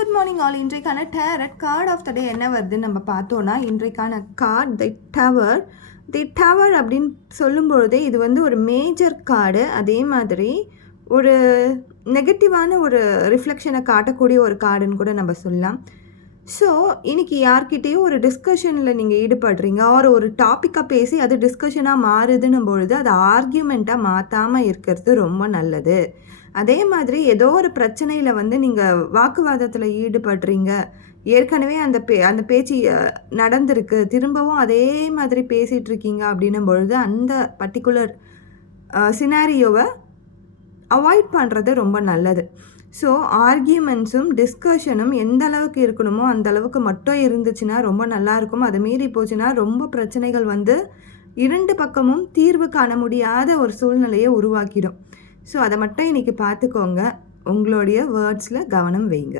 Good morning all. இன்றைக்கான tarot card of the டே என்ன வருதுன்னு நம்ம பார்த்தோன்னா, இன்றைக்கான கார்ட் தி டவர் அப்படின்னு சொல்லும்பொழுதே இது வந்து ஒரு மேஜர் கார்டு. அதே மாதிரி ஒரு நெகட்டிவான ஒரு ரிஃப்ளெக்ஷனை காட்டக்கூடிய ஒரு கார்டுன்னு கூட நம்ம சொல்லலாம். ஸோ இன்னைக்கு யார்கிட்டேயும் ஒரு டிஸ்கஷனில் நீங்கள் ஈடுபடுறீங்க, ஒரு டாப்பிக்காக பேசி அது டிஸ்கஷனாக மாறுதுன்னும் பொழுது அதை ஆர்கியூமெண்ட்டாக மாற்றாமல் இருக்கிறது ரொம்ப நல்லது. அதே மாதிரி ஏதோ ஒரு பிரச்சனையில் வந்து நீங்கள் வாக்குவாதத்தில் ஈடுபடுறீங்க, ஏற்கனவே அந்த பேச்சு நடந்திருக்கு, திரும்பவும் அதே மாதிரி பேசிகிட்டு இருக்கீங்க அப்படின்னும் பொழுது அந்த பர்டிகுலர் சினாரியோவை அவாய்ட் பண்ணுறது ரொம்ப நல்லது. ஸோ ஆர்கியூமெண்ட்ஸும் டிஸ்கஷனும் எந்த அளவுக்கு இருக்கணுமோ அந்த அளவுக்கு மட்டும் இருந்துச்சுன்னா ரொம்ப நல்லாயிருக்கும். அது மீறி போச்சுன்னா ரொம்ப பிரச்சனைகள் வந்து 2 பக்கமும் தீர்வு காண முடியாத ஒரு சூழ்நிலையை உருவாக்கிடும். ஸோ அதை மட்டும் இன்றைக்கி பார்த்துக்கோங்க. உங்களுடைய வேர்ட்ஸில் கவனம் வைங்க.